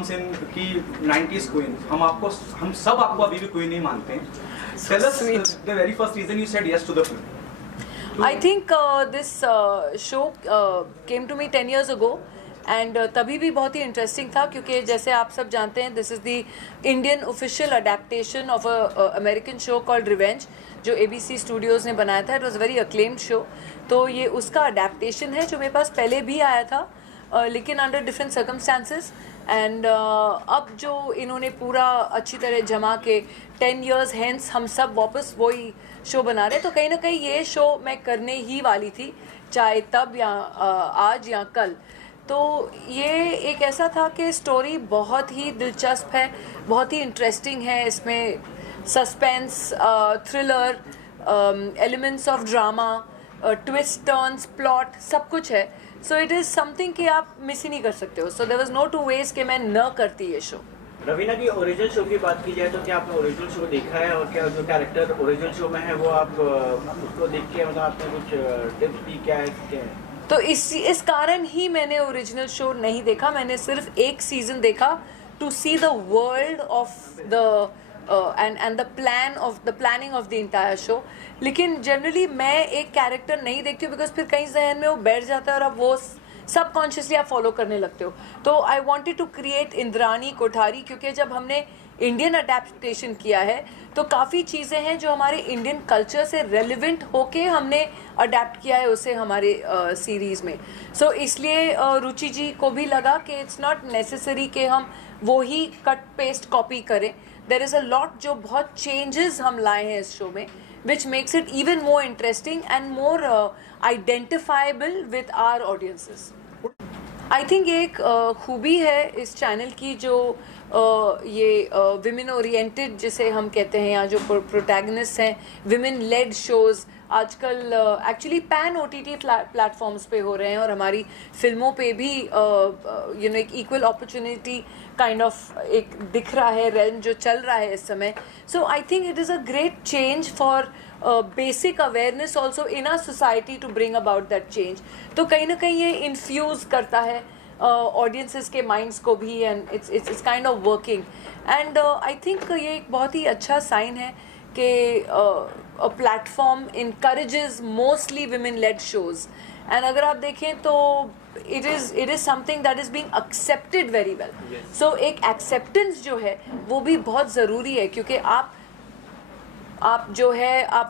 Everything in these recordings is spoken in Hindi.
comes in कि 90s queen, हम सब आपको अभी भी queen ही मानते हैं. Tell us the very first reason you said yes to the film. I think this show came to me 10 years ago. And तभी भी बहुत ही इंटरेस्टिंग था क्योंकि जैसे आप सब जानते हैं this is the Indian official adaptation of a American show called revenge जो ABC स्टूडियोज़ ने बनाया था. It was very acclaimed show. तो ये उसका अडेप्टेशन है जो मेरे पास पहले भी आया था लेकिन अंडर डिफरेंट सर्कमस्टांसेस. एंड अब जो इन्होंने पूरा अच्छी तरह जमा के 10 years हेंस हम सब वापस वही शो बना रहे हैं. तो कहीं ना कहीं ये शो मैं करने ही वाली थी चाहे तब या आज या कल. तो ये एक ऐसा था कि स्टोरी बहुत ही दिलचस्प है, बहुत ही इंटरेस्टिंग है. इसमें suspense, thriller, elements of drama, twist, turns, plot सब कुछ है. सो इट इज़ समथिंग कि आप मिस ही नहीं कर सकते हो. So there was no two ways कि मैं न करती ये शो. रवीना की ओरिजिनल शो की बात की जाए तो क्या आपने ओरिजिनल शो देखा है और क्या जो कैरेक्टर ओरिजिनल शो में है वो आप उसको देख के मतलब आपने कुछ टिप्स दी क्या है? तो इस कारण ही मैंने ओरिजिनल शो नहीं देखा. मैंने सिर्फ एक सीज़न देखा to see the world of the end the planning of the entire show. लेकिन जनरली मैं एक कैरेक्टर नहीं देखती हूँ बिकॉज फिर कहीं जहन में वो बैठ जाता है और अब वो सबकॉन्शियसली आप फॉलो करने लगते हो. तो I wanted to create Indrani Kothari क्योंकि जब हमने इंडियन अडेप्टेशन किया है तो काफ़ी चीज़ें हैं जो हमारे इंडियन कल्चर से रेलिवेंट होके हमने अडेप्ट किया है उसे हमारे सीरीज़ में. सो इसलिए रुचि जी को भी लगा कि इट्स नॉट नेसेसरी कि हम वो ही कट पेस्ट कॉपी करें. देयर इज़ अ लॉट जो बहुत चेंजेस हम लाए हैं इस शो में which makes it even more interesting and more identifiable with our audiences. I think ये एक खूबी है इस चैनल की जो ये विमेन ओरिएंटेड जिसे हम कहते हैं या जो प्रोटैगनिस्ट हैं विमेन लेड शोज़ आजकल एक्चुअली पैन OTT प्लेटफॉर्म्स पे हो रहे हैं और हमारी फिल्मों पे भी एक इक्वल अपॉर्चुनिटी काइंड ऑफ एक दिख रहा है रेन जो चल रहा है इस समय. So I think it is a great change for basic awareness also in our society to bring about that change. तो कहीं ना कहीं ये इन्फ्यूज़ करता है ऑडियंसेस के माइंड्स को भी and it's kind of working. And I think ये एक बहुत ही अच्छा साइन है कि a platform encourages mostly women led shows and अगर आप देखें तो it is something that is being accepted very well. So एक acceptance जो है वो भी बहुत ज़रूरी है क्योंकि आप जो है आप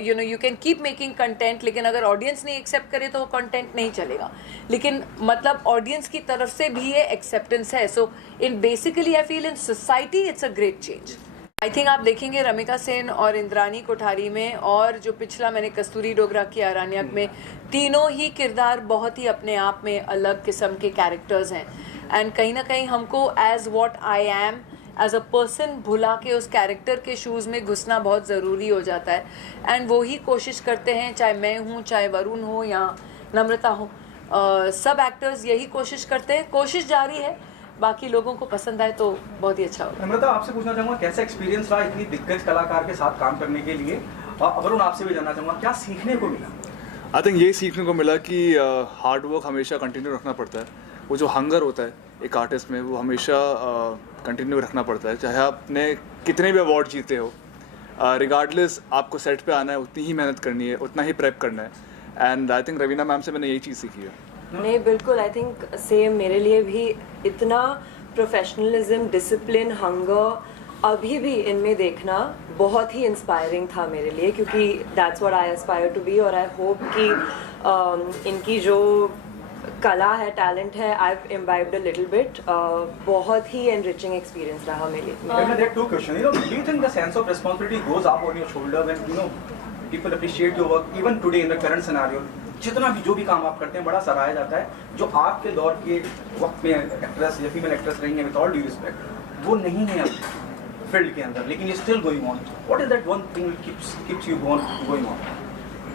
you can keep making content लेकिन अगर ऑडियंस नहीं एक्सेप्ट करे तो वो कंटेंट नहीं चलेगा. लेकिन मतलब ऑडियंस की तरफ से भी ये एक्सेप्टेंस है. So in basically I feel in society it's a great change. I think आप देखेंगे रमिका सेन और इंद्रानी कोठारी में और जो पिछला मैंने कस्तूरी डोगरा की आरान्यक में तीनों ही किरदार बहुत ही अपने आप में अलग किस्म के कैरेक्टर्स हैं. एंड कहीं ना कहीं हमको as what I am as a person भुला के उस कैरेक्टर के शूज़ में घुसना बहुत ज़रूरी हो जाता है. एंड वो ही कोशिश करते हैं चाहे मैं हूँ चाहे वरुण हो या नम्रता हो. सब एक्टर्स यही कोशिश करते हैं. कोशिश जारी है. बाकी लोगों को पसंद आए तो बहुत ही अच्छा होगा. नम्रता आपसे पूछना चाहूँगा कैसा एक्सपीरियंस रहा इतनी दिग्गज कलाकार के साथ काम करने के लिए. वरुण आपसे भी जानना चाहूँगा क्या सीखने को मिला. आई थिंक ये सीखने को मिला कि हार्ड वर्क हमेशा कंटिन्यू रखना पड़ता है. वो जो हंगर होता है एक आर्टिस्ट में वो हमेशा कंटिन्यू रखना पड़ता है चाहे आपने कितने भी अवार्ड जीते हो. रिगार्डलेस आपको सेट पे आना है उतनी ही मेहनत करनी है उतना ही प्रेप करना है. And I think Raveena ma'am से मैंने यही चीज़ सीखी है. नहीं बिल्कुल आई थिंक सेम मेरे लिए भी इतना प्रोफेशनलिज्म डिसिप्लिन हंगर अभी भी इनमें देखना बहुत ही इंस्पायरिंग था मेरे लिए क्योंकि that's what I aspire to be. और आई होप कि इनकी जो कला है टैलेंट है I have imbibed a little bit. बहुत ही एनरिचिंग एक्सपीरियंस रहा मेरे लिए. There are two questions. Do you think the sense of responsibility goes up on your shoulder when people appreciate your work even today in the current scenario? जितना भी जो भी काम आप करते हैं बड़ा सराहा जाता है. जो आपके दौर के वक्त में एक्ट्रेस या फीमेल एक्ट्रेस रही हैं विद ऑल ड्यू रिस्पेक्ट वो नहीं है फील्ड के अंदर लेकिन ये still going on. What is that one thing keeps you going on.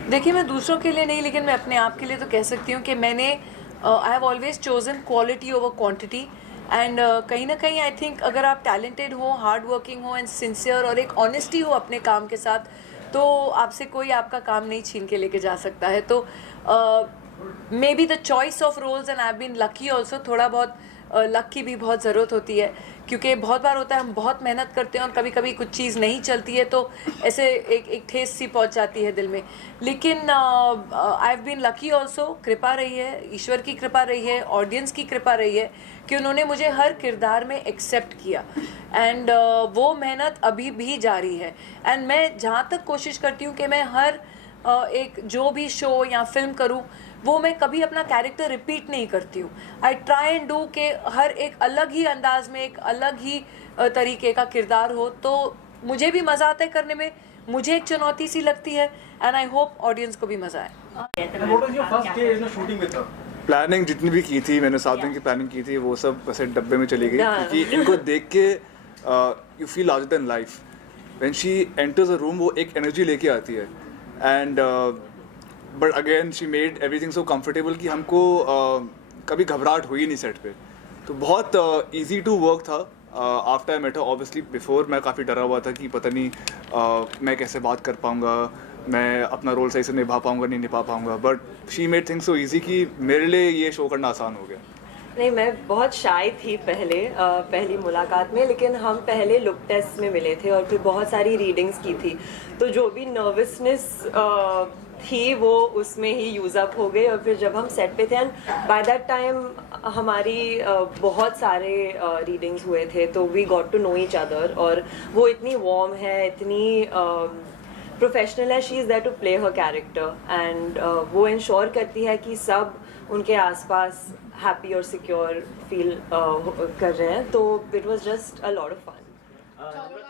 देखिए मैं दूसरों के लिए नहीं लेकिन मैं अपने आप के लिए तो कह सकती हूँ कि मैंने I have always chosen quality over quantity. And कहीं ना कहीं आई थिंक अगर आप टैलेंटेड हो हार्ड वर्किंग हो एंड सिंसियर और एक ऑनेस्टी हो अपने काम के साथ तो आपसे कोई आपका काम नहीं छीन के लेके जा सकता है. तो maybe the choice of roles and I have been lucky also थोड़ा बहुत लक की भी बहुत ज़रूरत होती है, क्योंकि बहुत बार होता है हम बहुत मेहनत करते हैं और कभी कभी कुछ चीज़ नहीं चलती है तो ऐसे एक ठेस सी पहुंच जाती है दिल में। लेकिन I have been lucky also, कृपा रही है, ईश्वर की कृपा रही है, ऑडियंस की कृपा रही है कि उन्होंने मुझे हर किरदार में एक्सेप्ट किया। एंड वो मेहनत अभी भी जारी है। एंड मैं जहाँ तक कोशिश करती हूँ कि मैं हर एक जो भी शो या फिल्म करूँ वो मैं कभी अपना कैरेक्टर रिपीट नहीं करती हूँ। आई ट्राई एंड डू के हर एक अलग ही अंदाज में एक अलग ही तरीके का किरदार हो, तो मुझे भी मज़ा आता है करने में, मुझे एक चुनौती सी लगती है एंड आई होप ऑडियंस को भी मज़ा आए। And what was your first day in the shooting with her? Planning जितनी भी की थी मैंने 7 दिन की प्लानिंग की थी वो सब ऐसे डब्बे में चली गई, क्योंकि इनको देख के you feel larger than life. When she enters a room वो एक एनर्जी लेके आती है and but again she made everything so comfortable कि हमको कभी घबराहट हुई नहीं सेट पे, तो बहुत ईजी टू वर्क था। After I met her, obviously before मैं काफ़ी डरा हुआ था कि पता नहीं मैं कैसे बात कर पाऊँगा, मैं अपना रोल सही से निभा पाऊँगा नहीं निभा पाऊँगा, but she made things so easy कि मेरे लिए ये शो करना आसान हो गया। नहीं, मैं बहुत शाय थी पहली मुलाकात में, लेकिन हम पहले लुक टेस्ट में मिले थे और फिर बहुत सारी रीडिंग्स की थी, तो जो भी नर्वसनेस थी वो उसमें ही यूज़ अप हो गई। और फिर जब हम सेट पे थे एंड बाय दैट टाइम हमारी बहुत सारे रीडिंग्स हुए थे, तो we got to know each other. और वो इतनी वार्म है, इतनी प्रोफेशनल है, she is there to play her character and वो इंश्योर करती है कि सब उनके आसपास हैप्पी और सिक्योर फील कर रहे हैं, तो it was just a lot of fun.